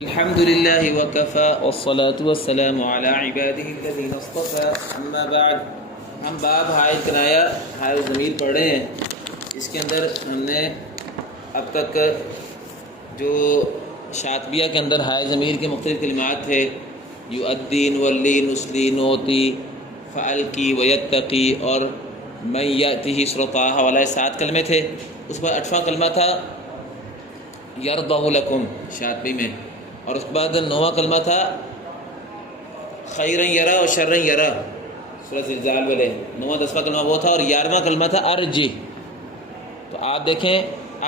الحمد لله وكفى والصلاة والسلام على عباده الذين اصطفى اما بعد. ہم باب حائض کنایا حائض ضمیر پڑھ رہے ہیں. اس کے اندر ہم نے اب تک جو شاطبیہ کے اندر حائض ضمیر کے مختلف کلمات تھے، یؤدی، نولی، نسلی، نوتی، فعلکی، ویتقی اور من یأتیہ سرطاہ والے 7 کلمے تھے. اس پر 8واں کلمہ تھا یرضہ لکم شاطبی میں، اور اس کے بعد 9واں کلمہ تھا خیرن یرا اور شرن یرا سورۃ زلزال والے. 9واں 10واں کلمہ وہ تھا، اور 11واں کلمہ تھا ارجی. تو آپ دیکھیں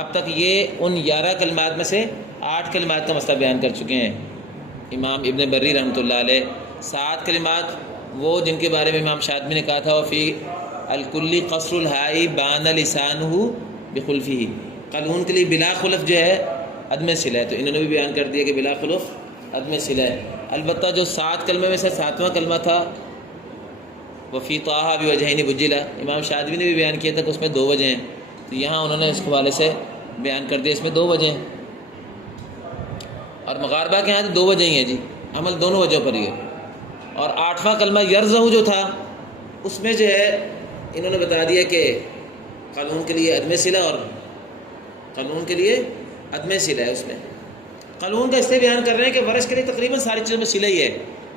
اب تک یہ ان 11 کلمات میں سے 8 کلمات کا مسئلہ بیان کر چکے ہیں امام ابن بری رحمۃ اللہ علیہ. 7 کلمات وہ جن کے بارے میں امام شاطبی نے کہا تھا وفی الکلی قصر الحائی بان لسانہ بخلفہ، قانون کے لیے بلا خلف جو ہے عدم صلہ ہے، تو انہوں نے بھی بیان کر دیا کہ بلا خلف عدم صلہ ہے. البتہ جو 7 کلمے میں سے 7واں کلمہ تھا وفی طٰہٰ بوجہین بجلا، امام شاطبی نے بھی بیان کیا تھا کہ اس میں 2 وجہ ہیں. تو یہاں انہوں نے اس حوالے سے بیان کر دیا اس میں 2 وجہ ہیں، اور مغاربہ کے یہاں 2 وجہ ہی ہیں جی، عمل دونوں وجہوں پر ہی ہے. اور 8واں کلمہ یرزہ جو تھا اس میں جو ہے انہوں نے بتا دیا کہ قانون کے لیے عدم صلہ اور قانون کے لیے عدم صلہ ہے. اس میں قانون کا اس لیے بیان کر رہے ہیں کہ ورش کے لیے تقریباً ساری چیزوں میں صلہ ہی ہے،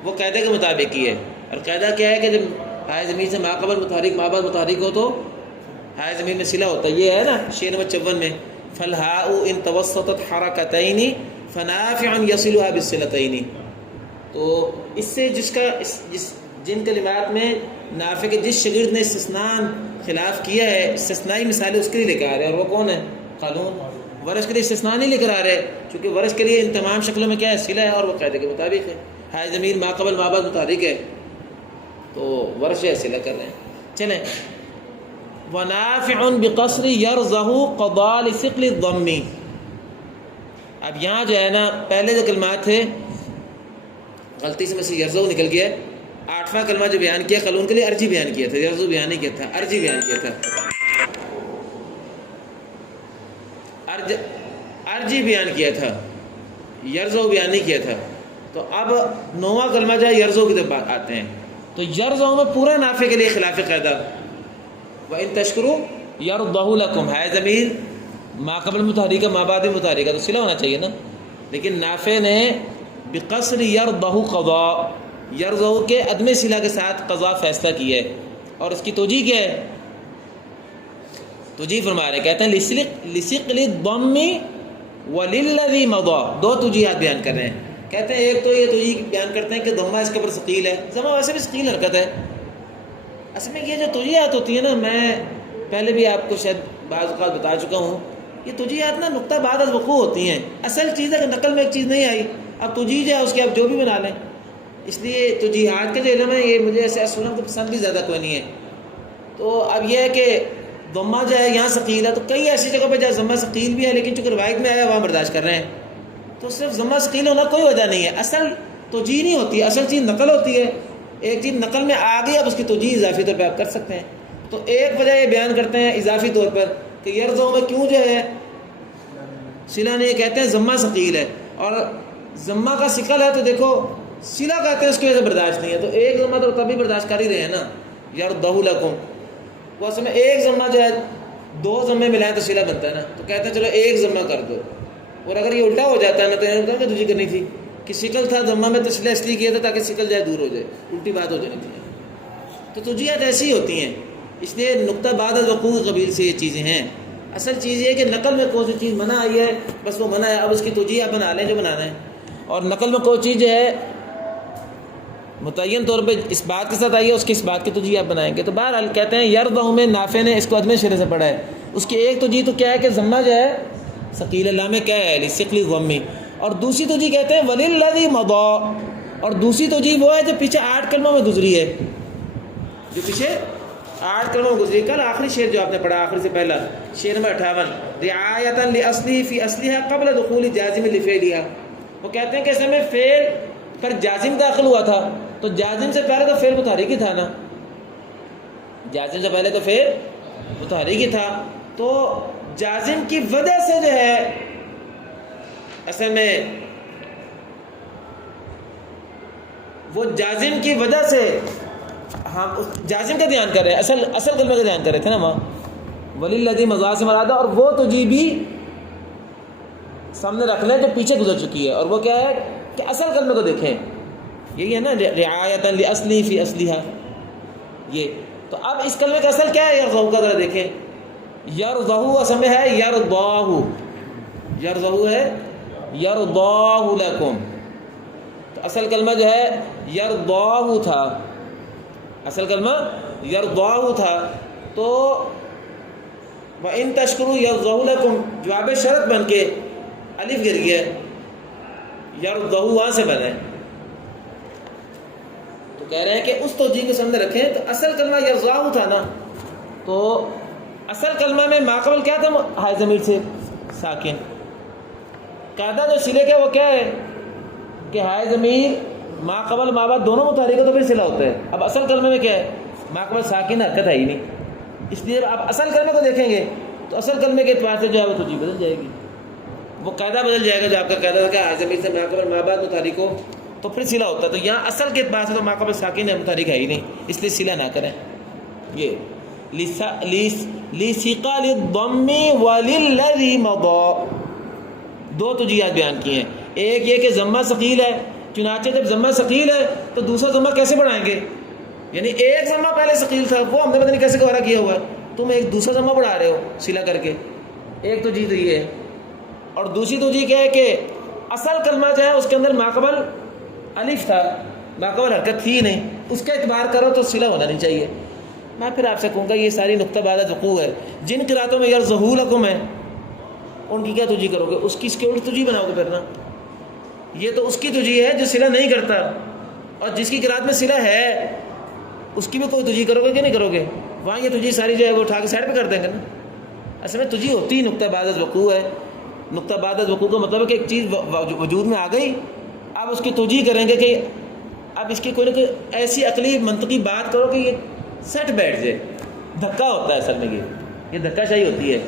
وہ قاعدے کے مطابق ہی ہے. اور قاعدہ کیا ہے کہ جب حائض ضمیر سے ماقبل متحرک مابعد متحرک ہو تو حائض ضمیر میں صلہ ہوتا ہے. یہ ہے نا شعر نمبر 54 میں فالہاء ان توسطت حرکتین فنافع یصلها بالصلتین. تو اس سے جن کلمات میں نافع کے جس شاگرد نے استثناء خلاف کیا ہے، استثنائی مثالیں اس کے لیے لے کر آ رہے ہیں، اور وہ کون ہے؟ قانون. ورش کے لیے استثناء نہیں لے کر آ رہے، چونکہ ورش کے لیے ان تمام شکلوں میں کیا ہے؟ صلہ ہے، اور وہ قاعدے کے مطابق ہے. حائض ضمیر ماقبل مابعد متحرک ہے تو ورش ہے صلہ کر رہے ہیں. چلیں ونافع بقصر یرزہ قضاء لثقل الضم. اب یہاں جو ہے نا پہلے جو کلمات تھے غلطی سے میں سے یرزہ نکل گیا. 8واں کلمہ جو بیان کیا قانون کے لیے ارجی بیان کیا تھا، یرزہ بیان نہیں کیا تھا، ارجی بیان کیا تھا. ارجی بیان کیا تھا، یرزہ بیان نہیں کیا تھا. تو اب 9واں کلمہ جو ہے یرزہ کی طرف آتے ہیں. تو یرزہ میں پورا نافع کے لیے خلاف قاعدہ وَإِن تَشْكُرُوا يَرْضَهُ لَكُمْ. حائض ضمیر ماقبل متحرک مابعد متحرک تو صلہ ہونا چاہیے نا، لیکن نافع نے بقصر یرضہ قضاء، یرضہ کے عدم صلہ کے ساتھ قضاء فیصلہ کیا ہے. اور اس کی توجیہ کیا ہے؟ توجیہ فرما رہے کہتے ہیں لثقل الضم وللذی مضى. 2 توجیہات بیان کر رہے ہیں. کہتے ہیں ایک تو یہ توجیہ بیان کرتے ہیں کہ ضمہ اس کے اوپر ثقیل ہے، ضمہ ویسے بھی ثقیل حرکت ہے. اصل میں یہ جو توجیہات ہوتی ہیں نا، میں پہلے بھی آپ کو شاید بعض اوقات بتا چکا ہوں، یہ توجیہات نا نقطہ بعد از وقوع ہوتی ہیں. اصل چیز ہے کہ نقل میں ایک چیز نہیں آئی، اب توجیہ جو ہے اس کے آپ جو بھی بنا لیں. اس لیے توجیہات کے جو علم ہے یہ مجھے ایسے اصلاً تو پسند بھی زیادہ کوئی نہیں ہے. تو اب یہ ہے کہ ضمہ جو ہے یہاں ثقیل ہے، تو کئی ایسی جگہ پہ جہاں ضمہ ثقیل بھی ہے لیکن چونکہ روایت میں آیا وہاں برداشت کر رہے ہیں. تو صرف ضمہ ثقیل ہونا کوئی وجہ نہیں ہے، اصل توجیہ نہیں ہوتی ہے، اصل چیز نقل ہوتی ہے. ایک چیز نقل میں آ گئی، اب اس کی توجیہ اضافی طور پہ آپ کر سکتے ہیں. تو ایک وجہ یہ بیان کرتے ہیں اضافی طور پر کہ یرزہ میں کیوں جو ہے صلہ نہیں، کہتے ہیں ضمہ ثقیل ہے، اور ضمہ کا ثقل ہے تو دیکھو صلہ کہتے ہیں اس کی وجہ سے برداشت نہیں ہے. تو ایک ضمہ تو تبھی برداشت کر ہی رہے ہیں نا، یرضہ لکم. وہ اصل میں ایک ضمہ جو ہے 2 ضمے ملائیں تو صلہ بنتا ہے نا، تو کہتے ہیں چلو ایک ضمہ کر دو. اور اگر یہ الٹا ہو جاتا ہے نا تو انہوں نے کہا کہ تجھے کرنی تھی کہ شکل تھا ضمہ میں، تو صلہ اس لیے کیا تھا تاکہ شکل جائے دور ہو جائے، الٹی بات ہو جانی تھی. تو توجیہات ایسی ہوتی ہیں، اس لیے نقطہ بعد از وقوع قبیل سے یہ چیزیں ہیں. اصل چیز یہ ہے کہ نقل میں کوئی سی چیز منع آئی ہے بس وہ منع ہے، اب اس کی توجیہ آپ بنا لیں جو بنانا ہے. اور نقل میں کوئی چیز جو ہے متعین طور پہ اس بات کے ساتھ آئی ہے، اس کی اس بات کی توجیہ آپ بنائیں گے. تو بہرحال کہتے ہیں یرضہ میں نافع نے اس کو عدم صلہ سے پڑھا ہے. اس کی ایک توجیہ تو کیا ہے کہ ضمہ جو ہے ثقیل اللہ میں کیا ہے لثقل الضم، اور دوسری توجیہ کہتے ہیں وللذی مضى. اور دوسری توجیہ وہ ہے جو پیچھے 8 کلموں میں گزری ہے، جو پیچھے 8 کلموں میں گزری. کل آخری شعر جو آپ نے پڑھا آخری سے پہلا شعر نمبر 58 رعایۃ لاصلہ فی اصلھا قبل دخول جازم لفعلھا. وہ کہتے ہیں کہ اس میں فعل پر جازم داخل ہوا تھا، تو جازم سے پہلے تو فعل متحرک ہی تھا نا، جازم سے پہلے تو فعل متحرک ہی تھا. تو جازم کی وجہ سے جو ہے اصل میں وہ جازم کی وجہ سے ہم جازم کا دھیان کر رہے ہیں، اصل کلمے کا دھیان کر رہے تھے نا وہاں وللذی مضاف سے مراد ہے، اور وہ تجھی بھی سامنے رکھ لیں جو پیچھے گزر چکی ہے، اور وہ کیا ہے کہ اصل کلمے کو دیکھیں، یہی ہے نا رعایۃ لاصلی فی اصلھا یہ. تو اب اس کلمے کا اصل کیا ہے؟ یرضہ کا ذرا دیکھیں. یرضہ اصل میں ہے یرضاہ، یرضہ ہے یرضاہ لکم، تو اصل کلمہ جو ہے یرضاہ تھا، اصل کلمہ یرضاہ تھا. تو وَإِن تَشْكُرُوا يَرْضَهُ لَكُمْ جواب شرط بن کے الف گر گیا، یرضہ وہاں سے بنے. تو کہہ رہے ہیں کہ اس توجیہ کو سامنے رکھیں. تو اصل کلمہ یرضاہ تھا نا، تو اصل کلمہ میں ماقبل کیا تھا؟ ہائے ضمیر سے ساکن. قاعدہ جو صلے کا وہ کیا ہے کہ ہائے ضمیر ماقبل مابعد دونوں متحرک ہے تو پھر صلہ ہوتا ہے. اب اصل کلمے میں کیا ہے؟ ماقبل ساکن حرکت ہے ہی نہیں، اس لیے آپ اصل کلمے کو دیکھیں گے تو اصل کلمے کے اعتبار سے جو ہے وہ توجیہ بدل جائے گی، وہ قاعدہ بدل جائے گا جو آپ کا قاعدہ تھا کہ ہائے ضمیر سے ماقبل مابعد متحرک ہو تو پھر صلہ ہوتا ہے. تو یہاں اصل کے اعتبار سے تو ماقبل ساکن ہے، متحرک ہے ہی نہیں، اس لیے صلہ نہ کریں. یہ لِثِقَلِ الضَّمِّ وَلِلَّذِي مَضَى دو توجیہات بیان کی ہیں. ایک یہ کہ ضمہ ثقیل ہے، چنانچہ جب ضمہ ثقیل ہے تو دوسرا ضمہ کیسے بڑھائیں گے؟ یعنی ایک ضمہ پہلے ثقیل تھا وہ ہم نے پتہ نہیں کیسے گوارا کیا ہوا ہے، تم ایک دوسرا ضمہ بڑھا رہے ہو صلہ کر کے. ایک توجیہ تو یہ ہے. اور دوسری توجیہ کیا ہے کہ اصل کلمہ جو ہے اس کے اندر ماقبل الف تھا، ماقبل حرکت تھی نہیں، اس کا اعتبار کرو تو صلہ ہونا نہیں چاہیے. میں پھر آپ سے کہوں گا یہ ساری نقطہ بعد وقوع ہے. جن قراتوں میں یرضہ لکم ہے ان کی کیا توجیہ کرو گے؟ اس کی اس کے الٹ توجیہ بناؤ گے پھر نا. یہ تو اس کی توجیہ ہے جو صلہ نہیں کرتا، اور جس کی قرات میں صلہ ہے اس کی بھی کوئی توجیہ کرو گے کہ نہیں کرو گے؟ وہاں یہ توجیہ ساری جو ہے وہ اٹھا کے سائڈ پہ کر دیں گے نا. اصل میں توجیہ ہوتی نقطہ بعد وقوع ہے. نقطہ بعد وقوع کا مطلب ہے کہ ایک چیز وجود میں آ گئی، اب اس کی توجیہ کریں گے کہ اب اس کی کوئی نہ کوئی ایسی عقلی منطقی بات کرو کہ یہ سیٹ بیٹھ جائے. دھکا ہوتا ہے اصل میں، یہ دھکا شاہی ہوتی ہے.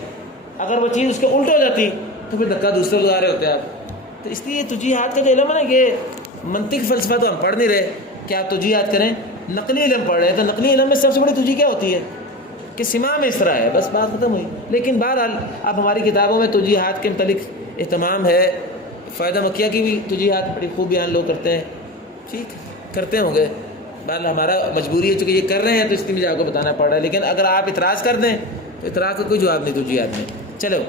اگر وہ چیز اس کے الٹ ہو جاتی تو پھر دھکا دوسرے لگا رہے ہوتے ہیں آپ. تو اس لیے توجیہات کا جو علم ہے نا، یہ منطق فلسفہ تو ہم پڑھ نہیں رہے کہ آپ توجیہات کریں، نقلی علم پڑھ رہے ہیں. تو نقلی علم میں سب سے بڑی توجیہ کیا ہوتی ہے کہ سما میں اس طرح ہے، بس بات ختم ہوئی. لیکن بہرحال اب ہماری کتابوں میں توجیہات کے متعلق اہتمام ہے. فائدہ مکیہ کی بھی توجیہات بڑی خوب بیان لوگ کرتے ہیں، ٹھیک کرتے ہوں گے. بہرحال ہمارا مجبوری ہے چونکہ یہ کر رہے ہیں تو اس لیے مجھے آپ کو بتانا پڑ رہا ہے. لیکن اگر آپ اعتراض کر دیں تو اعتراض کا کوئی جواب نہیں توجیہات میں. چلو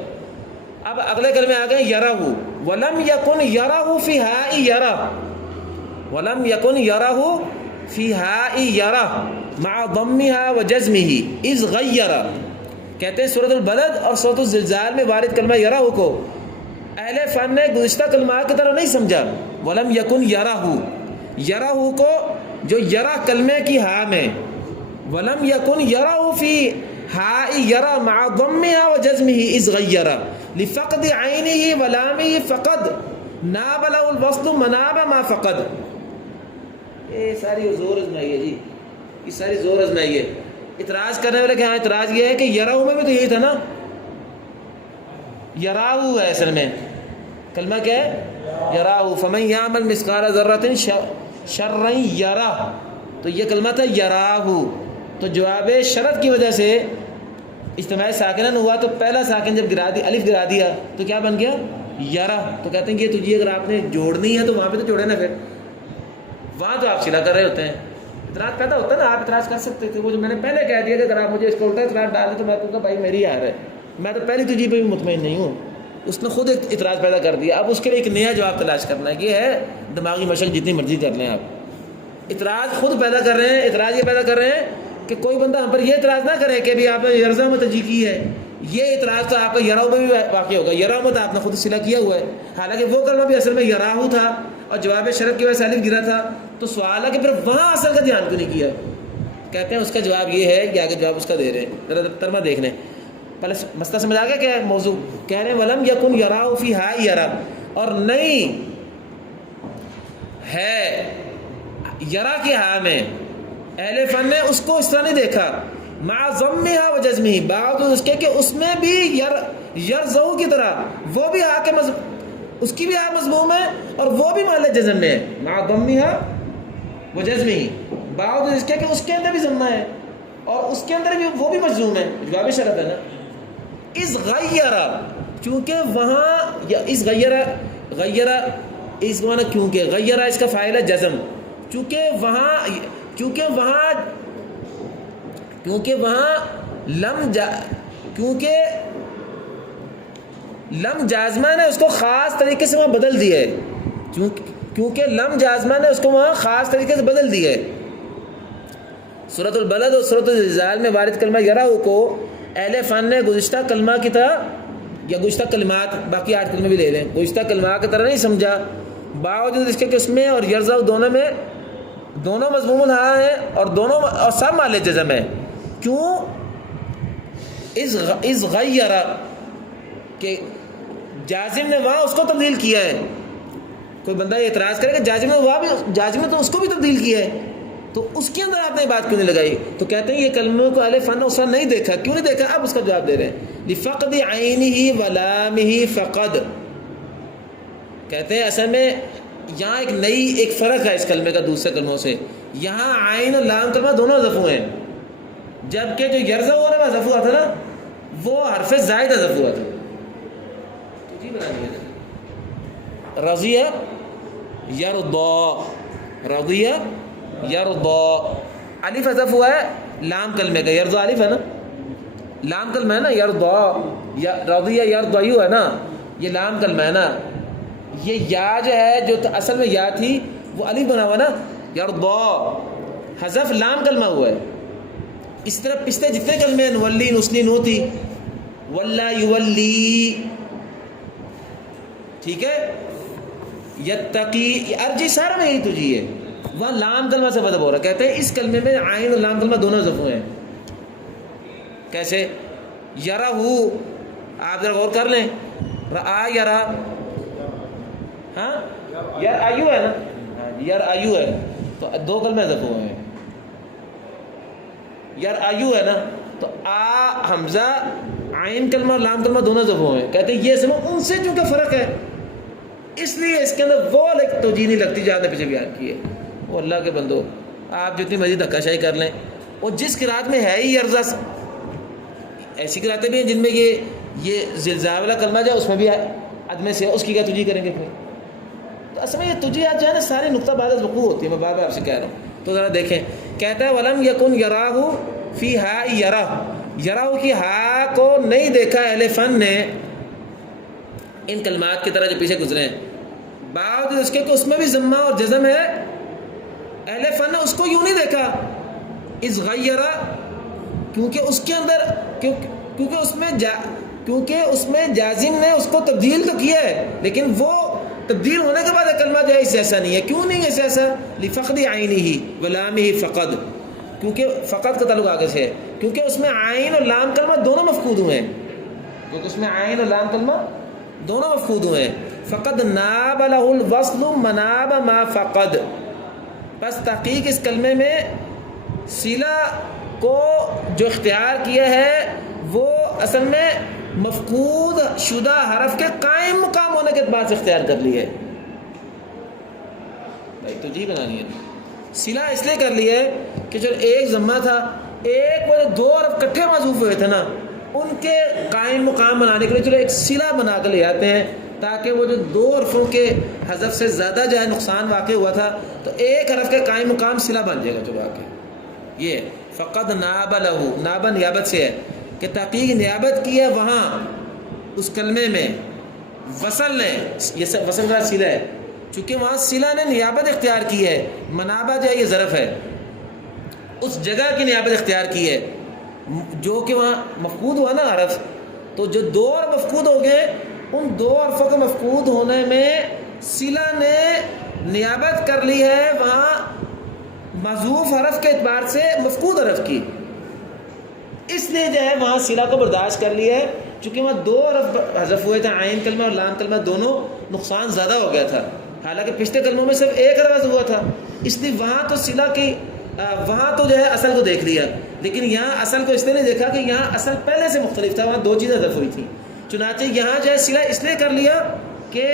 اب اگلے کلمے آ گئے یراہ. ولم یکن یراہ فی ہاء یراہ، ولم یکن یراہ فی ہاء یراہ مع ضمها وجزمه اذ غیر. کہتے ہیں سورۃ البلد اور سورۃ الزلزال میں وارد کلمہ یراہ کو اہل فن نے گزشتہ کلمات کی طرح نہیں سمجھا. ولم یکن یراہ، یراہ کو جو یرا کلمے کی ہا میں، ولم یکن یراہ فی ہاء یرا مع ضمها وجزمه اذ غیر لفقد عینه ولامه فقد ناب له الوصل مناب ما فقد. یہ ساری زور ازمائی ہے جی، یہ ساری زور ازمائی ہے. اعتراض کرنے والے کہ ہاں اعتراض یہ ہے کہ یراہ میں بھی تو یہی تھا نا، یراہ ہے اصل میں کلمہ کیا ہے؟ یراہ. فمن یعمل مثقال ذرۃ شرا یرہ، تو یہ کلمہ تھا یراہ. تو جواب شرط کی وجہ سے اجتماع ساکنن ہوا تو پہلا ساکن جب گرا دی الف گرا دیا تو کیا بن گیا؟ یرہ. تو کہتے ہیں کہ یہ تجھے اگر آپ نے جوڑنی ہے تو وہاں پہ تو جوڑے نا، پھر وہاں تو آپ صلہ کر رہے ہوتے ہیں. اعتراض پیدا ہوتا ہے نا، آپ اعتراض کر سکتے تھے. وہ جو میں نے پہلے کہہ دیا کہ اگر آپ مجھے اس کو الٹا اعتراض ڈال دیں تو میں کہوں گا بھائی میری یار ہے، میں تو پہلی تجھے پہ بھی مطمئن نہیں ہوں. اس نے خود ایک اعتراض پیدا کر دیا، اب اس کے لیے ایک نیا جواب تلاش کرنا ہے. یہ ہے دماغی مشق جتنی مرضی کر لیں آپ. اعتراض خود پیدا کر رہے ہیں. اعتراض یہ پیدا کر رہے ہیں کہ کوئی بندہ ہم پر یہ اعتراض نہ کرے کہ ابھی آپ نے یرزہ میں تجزیہ کی ہے. یہ اعتراض تو آپ کا یراہ میں بھی واقع ہوگا. یراہ میں تو آپ نے خود صلہ کیا ہوا ہے، حالانکہ وہ کلمہ بھی اصل میں یراہ تھا اور جواب شرط کی وجہ سے الف گرا تھا. تو سوال ہے کہ پھر وہاں اصل کا دھیان کیوں نہیں کیا؟ کہتے ہیں اس کا جواب یہ ہے کہ آگے جواب اس کا دے رہے ہیں. ذرا ترجمہ دیکھ لیں. پہلے مسئلہ سمجھ آ گیا کیا ہے موضوع؟ کہہ رہے ہیں ولم یکن یراہ فی ہاء یراہ، اور نہیں ہے یرا کی ہاء میں. اہل فن نے اس کو اس طرح نہیں دیکھا. مع ضمها وجزمه، باوجود اس کے کہ اس میں بھی یرزو کی طرح وہ بھی ہاء کے اس کی بھی ہاء مضموم ہے اور وہ بھی محل جزم میں ہے. مع ضمها وہ جزم ہی، باوجود اس کے کہ اس کے اندر بھی ضمہ ہے اور اس کے اندر بھی وہ بھی مجزوم ہے، جواب شرط ہے نا. اس غیرہ، چونکہ وہاں یا اس غیرہ اس کو معنی کیونکہ غیرہ اس کا فاعل ہے جزم، چونکہ لم جازمہ نے اس کو خاص طریقے سے وہاں بدل دیا ہے، کیونکہ لم جازمہ نے اس کو وہاں خاص طریقے سے بدل دیا ہے. سورۃ البلد اور سورۃ الزلزال میں وارد کلمہ یرہ کو اہل فن نے گزشتہ کلمہ کی طرح یا گزشتہ کلمات، باقی 8 کلمے بھی لے لیں، گزشتہ کلمات کی طرح نہیں سمجھا، باوجود اس کے کہ اس میں اور یرزا دونوں میں دونوں مضموم الہا ہیں اور سب مال جزم ہے. کیوں؟ اس غیرہ کہ جازم نے وہاں اس کو تبدیل کیا ہے. کوئی بندہ یہ اعتراض کرے کہ جازم نے تو اس کو بھی تبدیل کیا ہے، تو اس کے اندر آپ نے بات کیوں نہیں لگائی؟ تو کہتے ہیں یہ کلموں کو اہل فن اس وقت نہیں دیکھا. کیوں نہیں دیکھا؟ اب اس کا جواب دے رہے ہیں. لفقد عینہ ولامہ فقد، کہتے ہیں اصل میں یہاں ایک فرق ہے اس کلمے کا دوسرے کلموں سے. یہاں عین اور لام کلمہ دونوں حذف ہیں، جبکہ جو یرزا ہونے میں حذف ہوا تھا نا وہ حرف زائد حذف ہوا تھا. جی بنانی ہے رضیہ یرضا، رضیہ یرضا، الف حذف ہوا ہے لام کلمے کا، یرضا الف ہے نا، لام کلمہ ہے نا، یرضا رضیہ یرضا یو ہے نا، یہ لام کلمہ ہے نا. یہ یا جو ہے جو اصل میں یا تھی وہ الف بنا ہوا نا، یرضا حذف لام کلمہ ہوا ہے. اس طرح پچھلے جتنے کلمے ہیں نولی نسلی نوتی ولا یولی، ٹھیک ہے، یتقی ارجی سارا میں یہی تجھی ہے، وہاں لام کلمہ سے بدب ہو رہا. کہتے ہیں اس کلمے میں عین اور لام کلمہ دونوں حذف ہوئے ہیں. کیسے؟ یرا ہو، آپ ذرا غور کر لیں، رآ یرا، ہاں یار آیو ہے نا، یار آیو ہے تو 2 کلمے حذف ہوئے ہیں. یار آیو ہے نا تو آ حمزہ عین کلمہ اور لام کلمہ دونوں حذف ہوئے ہیں. کہتے ہیں یہ سمجھ ان سے چونکہ فرق ہے اس لیے اس کے اندر وہ توجیہ نہیں لگتی جہاں نے پیچھے بیان کی ہے. وہ اللہ کے بندو آپ جتنی مزید دھکا شاہی کر لیں، اور جس قرات میں ہے ہی یرزا، ایسی قراتیں بھی ہیں جن میں یہ زلزال والا کلمہ جو ہے اس میں بھی عدم سے اس کی کیا توجیہ کریں گے پھر؟ تو اصل میں یہ توجیہات جو ہے نا ساری نقطہ بعد از وقوع ہوتی ہے. میں بار بار آپ سے کہہ رہا ہوں تو ذرا دیکھیں. کہتا ہے ولم یکن یراہ فی ہا یراہ کی ہا کو نہیں دیکھا اہل فن نے ان کلمات کی طرح جو پیچھے گزرے ہیں، باوجود اس کے کہ اس میں بھی ضمہ اور جزم ہے، اہل فن نے اس کو یوں نہیں دیکھا اس غیرہ، کیونکہ اس کے اندر کیونکہ اس میں جازم نے اس کو تبدیل تو کیا ہے، لیکن وہ تبدیل ہونے کے بعد کلمہ جو ہے اس جیسا نہیں ہے. کیوں نہیں ہے اس جیسا؟ لفقد عینہ ولامہ فقد، کیونکہ فقد کا تعلق آگے سے ہے، کیونکہ اس میں عین اور لام کلمہ دونوں مفقود ہوئے ہیں، کیونکہ اس میں عین اور لام کلمہ دونوں مفقود ہوئے ہیں. فقد ناب لہ الوصل مناب ما فقد، بس تحقیق اس کلمے میں صلہ کو جو اختیار کیا ہے وہ اصل میں مفقود شدہ حرف کے قائم مقام ہونے کے اعتبار سے اختیار کر لی ہے. بھائی تو جی بنانی ہے، صلہ اس لیے کر لی ہے کہ جو ایک ضمہ تھا، ایک وہ 2 حرف کٹھے معذوف ہوئے تھے نا، ان کے قائم مقام بنانے کے لیے چلو ایک صلہ بنا کر لے آتے ہیں، تاکہ وہ جو 2 حرفوں کے حذف سے زیادہ جو ہے نقصان واقع ہوا تھا تو ایک حرف کے قائم مقام صلہ بن جائے گا. چلو آ کے یہ فقد ناب لہ، نابا نیابت سے ہے کہ تحقیق نیابت کی ہے وہاں اس کلمے میں وصل نے، یہ سب وصل کا صلہ ہے، چونکہ وہاں صلہ نے نیابت اختیار کی ہے. منابہ جو ہے یہ ظرف ہے، اس جگہ کی نیابت اختیار کی ہے جو کہ وہاں مفقود ہوا نا حرف، تو جو 2 حرف مفقود ہو گئے ان 2 حرفوں کے مفقود ہونے میں صلہ نے نیابت کر لی ہے وہاں محذوف حرف کے اعتبار سے مفقود حرف کی، اس لیے جو ہے وہاں صلہ کو برداشت کر لی ہے، چونکہ وہاں 2 حرف حذف ہوئے تھے، عین کلمہ اور لام کلمہ دونوں، نقصان زیادہ ہو گیا تھا، حالانکہ پچھلے کلموں میں صرف 1 حرف حذف ہوا تھا. اس لیے وہاں تو صلہ کی وہاں تو جو ہے اصل کو دیکھ لیا، لیکن یہاں اصل کو اس لیے نہیں دیکھا کہ یہاں اصل پہلے سے مختلف تھا، وہاں 2 چیزیں حذف ہوئی تھیں. چنانچہ یہاں جو ہے صلہ اس لیے کر لیا کہ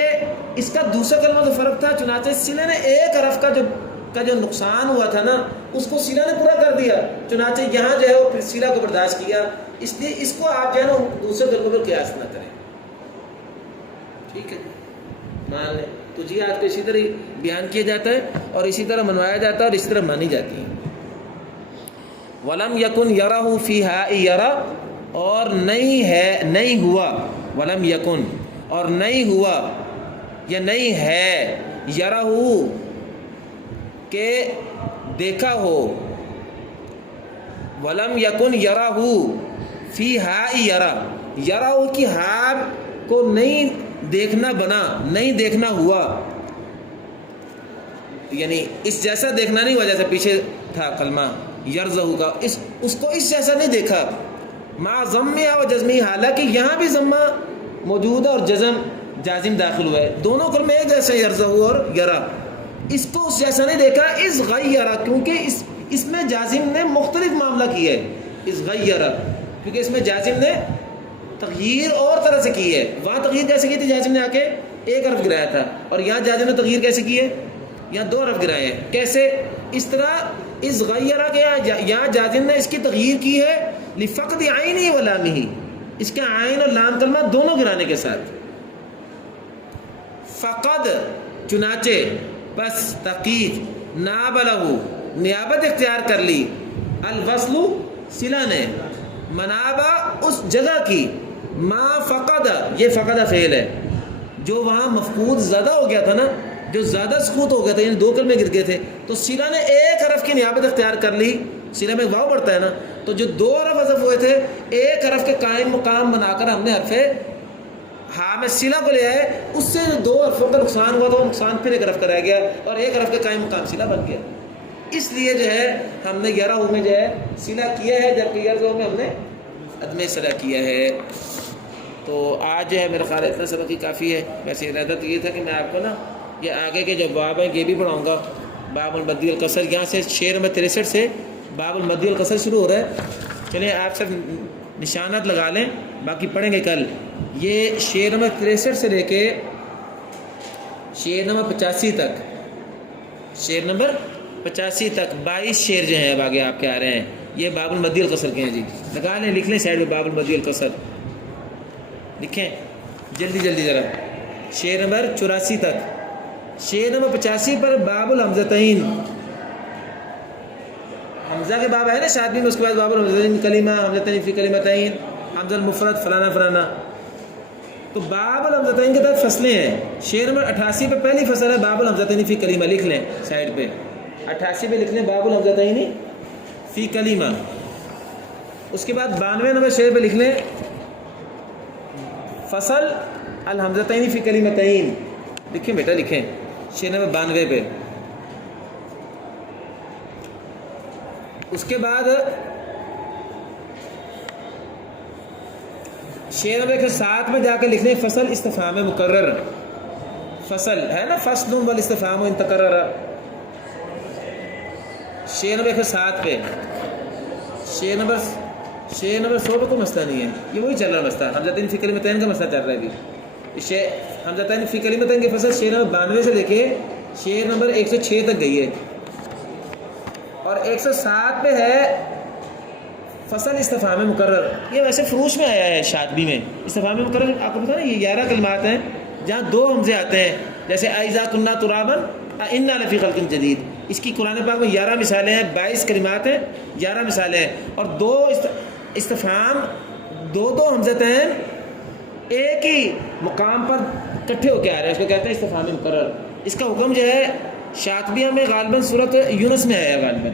اس کا دوسرا کلمہ تو فرق تھا، چنانچہ صلہ نے 1 حرف کا جو کا جو نقصان ہوا تھا نا اس کو سیلا نے پورا کر دیا، چنانچہ یہاں جو ہے وہ پھر سیلا کو برداشت کیا، اس لیے اس کو آپ جو ہے نا دوسرے کلموں پر قیاس نہ کریں، ٹھیک ہے، مان لیں تو جہاد کو اسی طرح بیان کیا جاتا ہے اور اسی طرح منوایا جاتا ہے اور اسی طرح مانی جاتی ہے۔ ولم یکن یرہ فیہا یرا، اور نہیں ہوا، ولم یکن اور نہیں ہوا یا نہیں ہے، یرہ کہ دیکھا ہو، ولم یکن یرہ فیہا یرا، یرہ کی ہار کو نہیں دیکھنا بنا، نہیں دیکھنا ہوا، یعنی اس جیسا دیکھنا نہیں ہوا جیسے پیچھے تھا کلمہ یرزہ کا، اس کو اس جیسا نہیں دیکھا، مع ضمہ و جزمی، حالانکہ یہاں بھی ضمہ موجود ہے اور جازم داخل ہوا ہے، دونوں کلمے ایک جیسے یرزہ اور یرا، اس کو اس جیسا نہیں دیکھا، اس غیرہ، کیونکہ اس میں جازم نے مختلف معاملہ کیا ہے، اس غیرہ کیونکہ اس میں جازم نے تغییر اور طرح سے کی ہے، وہاں تغییر کیسے کی تھی، جازم نے آ کے ایک حرف گرایا تھا، اور یہاں جازم نے تغییر کیسے کی ہے، یہاں دو حرف گرائے ہیں، کیسے، اس طرح اس غیرہ کے یہاں جازم نے اس کی تغییر کی ہے لفقد عینی و لامہ، اس کے عین اور لام کلمہ دونوں گرانے کے ساتھ، فقد چنانچہ، بس تحقیق، ناب لہو نیابت اختیار کر لی، الوصل صلہ نے، منابہ اس جگہ کی، ما فقد، یہ فقد فعل ہے، جو وہاں مفقود زیادہ ہو گیا تھا نا، جو زیادہ سکوت ہو گیا تھا، یعنی دو کلمے گر گئے تھے، تو صلہ نے ایک حرف کی نیابت اختیار کر لی، صلہ میں واو پڑتا ہے نا، تو جو دو حرف حذف ہوئے تھے ایک حرف کے قائم مقام بنا کر ہم نے حرف ہاں میں صلہ کو لے آئے، اس سے جو دو حرفوں کا نقصان ہوا تھا وہ نقصان پھر ایک حرف کا رہ گیا اور ایک حرف کے قائم مقام صلہ بن گیا، اس لیے جو ہے ہم نے یرہ میں جو ہے صلہ کیا ہے، جبکہ یرزہ میں ہم نے عدم صلہ کیا ہے۔ تو آج جو ہے میرا خیال اتنا سبق ہی کافی ہے، ویسے ارادہ تو یہ تھا کہ میں آپ کو نا یہ آگے کے جو باب ہیں یہ بھی پڑھاؤں گا، باب المدی القصر، یہاں سے شعر نمبر 63 سے باب المدی القصر شروع ہو رہا ہے، چلیں آپ صرف نشانات لگا لیں، باقی پڑھیں گے کل۔ یہ شعر نمبر 63 سے لے کے شعر نمبر 85 تک، شعر نمبر 85 تک 22 شعر جو ہیں اب آگے آپ کے آ رہے ہیں، یہ باب المدی القصر کے ہیں جی، لگا لیں، لکھ لیں سائڈ میں باب المدی القصر، لکھیں جلدی جلدی ذرا، شعر نمبر 84 تک، شعر نمبر 85 پر باب الحمزتین، حمزہ کے باب ہے نا شادی میں، اس کے بعد باب الحمزتین کلمہ، حمزتین فی کلمتین، حمزہ المفرد فلانا فلانا، تو باب الحمزتین کے تحت فصلیں ہیں، شعر نمبر 88 پہ پہلی فصل ہے باب الحمزتین فی کلمہ، لکھ لیں سائڈ پہ 88 پہ لکھ لیں باب الحمزتین فی کلمہ، اس کے بعد 92 نمبر شعر پہ لکھ لیں فصل الحمزتین فی کلمتین، لکھیں بیٹا لکھیں شعر نمبر 92 پہ، اس کے بعد شعر نمبر 107 میں جا کے لکھ لیں فصل استفہام مکرر، فصل ہے نا، فصل والاستفہام ان تکرر، شعر نمبر 107 پہ، شعر نمبر 100 پہ کوئی مسئلہ نہیں ہے، یہ وہی چل رہا مسئلہ، حمزتین فی کلمتین کا مسئلہ چل رہا ہے ابھی، حمزتین فی کلمتین کے فصل شعر نمبر 92 سے لے کے شعر نمبر 106 تک گئی ہے، اور 107 پہ ہے فصل استفہام مکرر، یہ ویسے فروش میں آیا ہے شاطبی میں، استفہام مکرر آپ کو پتا نا یہ 11 کلمات ہیں جہاں دو حمزے آتے ہیں، جیسے اذا کنا ترابا انا لفی خلق جدید، اس کی قرآن پاک میں 11 مثالیں ہیں، 22 کلمات ہیں، 11 مثالیں ہیں، اور دو استفہام دو حمزتین ایک ہی مقام پر اکٹھے ہو کے آ رہے ہیں، اس کو کہتے ہیں استفہام مکرر، اس کا حکم جو ہے شاطبیہ میں غالباً سورۃ یونس میں ہے، غالباً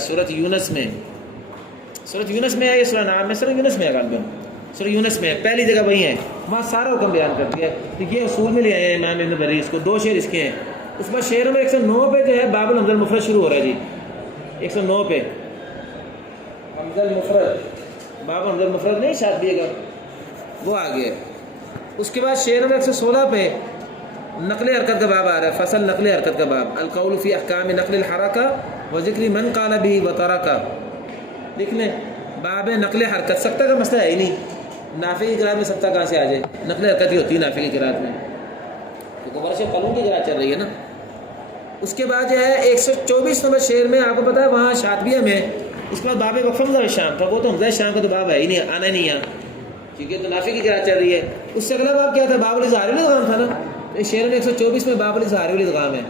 سورۃ یونس میں ہے، یہ سورہ نام میں، سورہ یونس میں ہے، غالباً سورہ یونس میں ہے، پہلی جگہ وہی ہے، وہاں سارا حکم بیان کر دیا ہے، تو یہ اصول میں لے آئے ہیں امام ابن بری، اس کو دو شعر اس کے ہیں، اس بعد شعر نمبر 109 پہ جو ہے باب الحمزہ المفرد شروع ہو رہا ہے جی، 109 پہ حمزہ المفرد، باب حمزہ المفرد نہیں شاطبیہ کا، وہ آ گیا، اس کے بعد شعر نمبر 116 پہ نقل حرکت کا باب آ رہا ہے، فصل نقل حرکت کا باب، القول فی احکام نقل الحرکہ و ذکر من قال به و ترکہ، لکھ لیں باب نقل حرکت، سکتہ کا مسئلہ ہے ہی نہیں، نافع کی قرات میں سکتہ کہاں سے آ جائے، نقل حرکت ہی ہوتی ہے نافع کی قرات میں، کیونکہ ورش قلم کی قرات چل رہی ہے نا، اس کے بعد جو ہے 124 نمبر شعر میں آپ کو پتا ہے وہاں شاطبیہ میں اس کے بعد باب وقف حمزہ شام تھا، وہ تو حمزہ شام کا تو باب ہے ہی نہیں، آنا نہیں کیونکہ تو نافع کی قرأت چل رہی ہے. اس سے اگلا باب کیا تھا؟ باب الاظہار والادغام تھا نا. شعر میں 124 میں باب الاظہار والادغام ہے،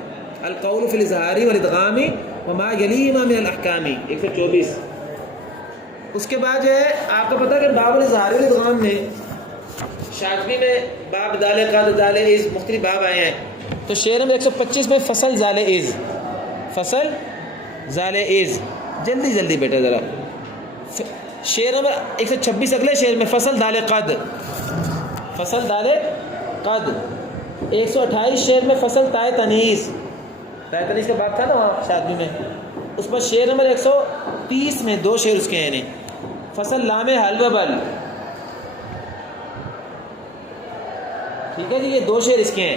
القول فی الاظہار والادغام وما یلیہما من الاحکام 124. اس کے بعد جو ہے آپ کو پتا کہ باب الاظہار والادغام میں شاطبی میں باب دال قد دال از مختلف باب آئے ہیں. تو شعر میں 125 میں فصل زال از، فصل زال از، جلدی جلدی بیٹا ذرا. شعر نمبر 126 اگلے شعر میں فصل دال قد، فصل دال قد. 128 شعر میں فصل تائے تنیس، تائے تنیس کا باب تھا نا وہاں شاطبی میں. اس پر شعر نمبر 130 میں دو شعر اس کے ہیں نہیں، فصل لام حل و بل. ٹھیک ہے جی، یہ دو شعر اس کے ہیں.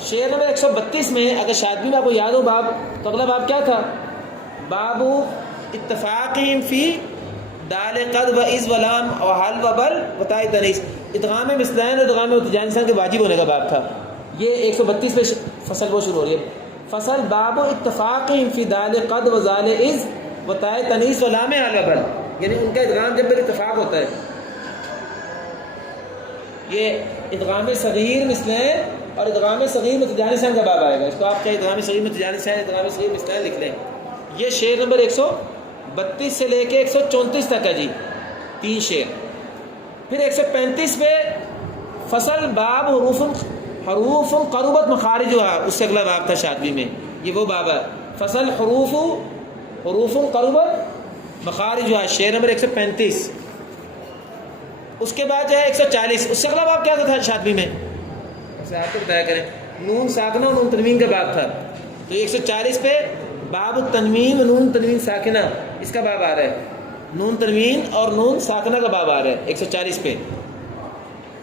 شعر نمبر 132 میں اگر شاطبی میں آپ کو یاد ہو باب، تو اگلا باب کیا تھا؟ باب اتفاقیم فی دال قد و از ولام و حل و بل و تاء تنیس، ادغام مثلین اور ادغام متجانسین کے واجب ہونے کا باب تھا. یہ 132 میں فصل وہ شروع ہو رہی ہے. فصل باب اتفاقیم فی دال قد و زال از و تاء تنیس و لام حل و بل، یعنی ان کا ادغام جب بال اتفاق ہوتا ہے. یہ ادغام صغیر مثلین اور ادغام صغیر متجانسین کا باب آئے گا. اس کو آپ چاہے ادغام صغیر متجانسین، ادغام صغیر مثلین لکھ لیں. یہ شعر نمبر 132 سے لے کے 134 تک ہے جی، 3 شعر. پھر 135 پہ فصل باب حروف قربت مخارج ہوا، اس سے اگلا باب تھا شاطبی میں. یہ وہ باب ہے فصل حروف قربت مخارج ہوا، شعر نمبر 135. اس کے بعد جو ہے 140، اس سے اگلا باب کیا تھا شاطبی میں؟ آپ کو بتایا کریں، نون ساکنہ اور نون تنوین کا باب تھا. تو 140 پہ باب التنوین و نون تنوین ساکنہ، اس کا باب آ رہا ہے. نون تنوین اور نون ساکنہ کا باب آ رہا ہے 140 پہ.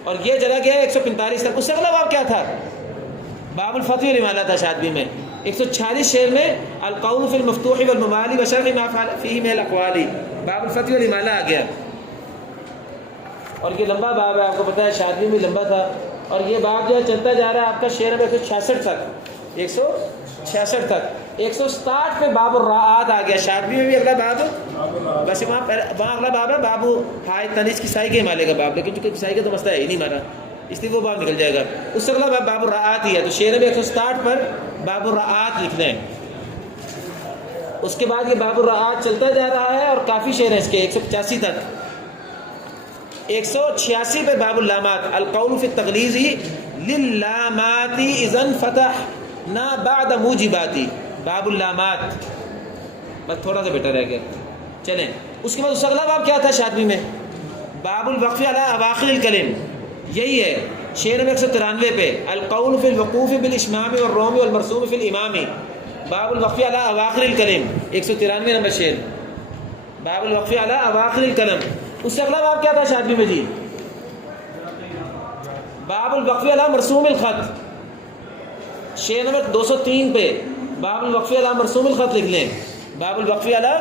اور یہ چلا گیا 145 تک. اس سے اگلا باب کیا تھا؟ باب الفتح والامالہ تھا شاطبی میں. 146 شعر میں القول فی المفتوح والممالی وشرح ما فیہ من الاقوال، باب الفتح والامالہ آ گیا. اور یہ لمبا باب ہے، آپ کو پتہ ہے شاطبی میں لمبا تھا. اور یہ باب جو ہے چلتا جا رہا ہے آپ کا شعر میں 166 تک، 166 تک. 167 پہ باب الراعات آ گیا. شاطبی میں بھی اگلا باب، بس وہاں اگلا باب ہے باب ہائے تنیس کسائی کے مالے کا باب، لیکن چونکہ کسائی کا تو مسئلہ ہے ہی نہیں ہمارا، اس لیے وہ باب نکل جائے گا. اس سے اگلا باب باب الراعات ہی ہے. تو شعر میں 167 پر باب الراعات لکھ لیں. اس کے بعد یہ باب الراعات چلتا جا رہا ہے اور کافی شعر ہیں اس کے 185 تک. 186 پہ باب اللامات، القول فی التغلیظ للامات اذن فتح نا بعد موجباتی، باب اللامات. بس تھوڑا سا بیٹا رہ گیا، چلیں. اس کے بعد اس اگلا باب کیا تھا شاطبی میں؟ باب الوقف علی اواخر الکلم، یہی ہے شعر میں 193 پہ القول فی الوقوف بالاشمام والروم والمرسوم فی الامام، باب الوقف علی اواخر الکلم 193 نمبر شعر، باب الوقف علی اواخر الکلم. اس سے اگلا باب کیا تھا شاطبی میں جی؟ باب الوقف علی مرسوم الخط، شعر نمبر 203 پہ باب الوقف علی مرسوم الخط لکھ لیں. باب الوقف علی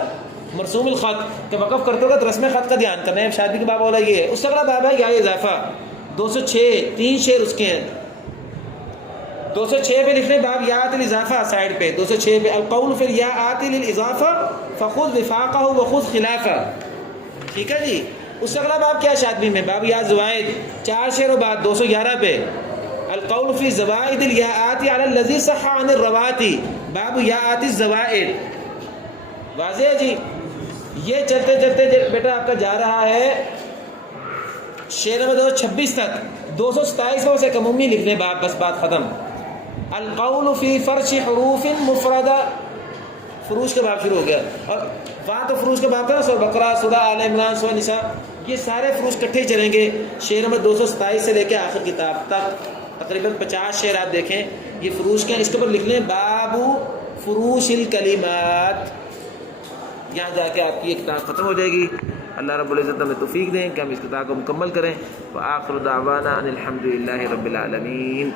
مرسوم الخط، کہ وقف کرتے ہوگا تو رسم خط کا دھیان کرنا ہے. شاطبی کے باب والا یہ ہے. اس سے اگلا باب ہے یا اضافہ، 206، 3 شعر اس کے ہیں. 206 پہ لکھ لیں باب یات الاضافہ سائڈ پہ. 206 پہ القول فی الیات للاضافہ فخذ وفاقہ وخذ خلافہ. ٹھیک ہے جی. اس سے اگلا باب کیا ہے شاطبی میں؟ باب یا زوائد، 4 شعر و بعد 211 پہ القول فی زوائد الیاءات علی الذی صح عن الرواتی، باب یاءات الزوائد. واضح ہے جی. یہ چلتے چلتے بیٹا آپ کا جا رہا ہے شعر نمبر 226 تک. 227 سے ایک عمومی لکھ لیں باب، بس بات ختم. القول فی فرش حروف مفردہ، فروش کا باب شروع ہو گیا. اور وہاں تو فروش کا باب تھا نا، سورہ بقرہ، سورہ آل عمران، سورہ نساء، یہ سارے فروش کٹھے چلیں گے. شعر نمبر 227 سے لے کے آخر کتاب تک تقریباً 50 شعر آپ دیکھیں یہ فروش کے ہیں. اس کے اوپر لکھ لیں باب فروش الکلمات. یہاں جا کے آپ کی ایک کتاب ختم ہو جائے گی. اللہ رب العزت ہمیں توفیق دیں کہ ہم اس کتاب کو مکمل کریں. وآخر دعوانا ان الحمد للہ رب العالمین.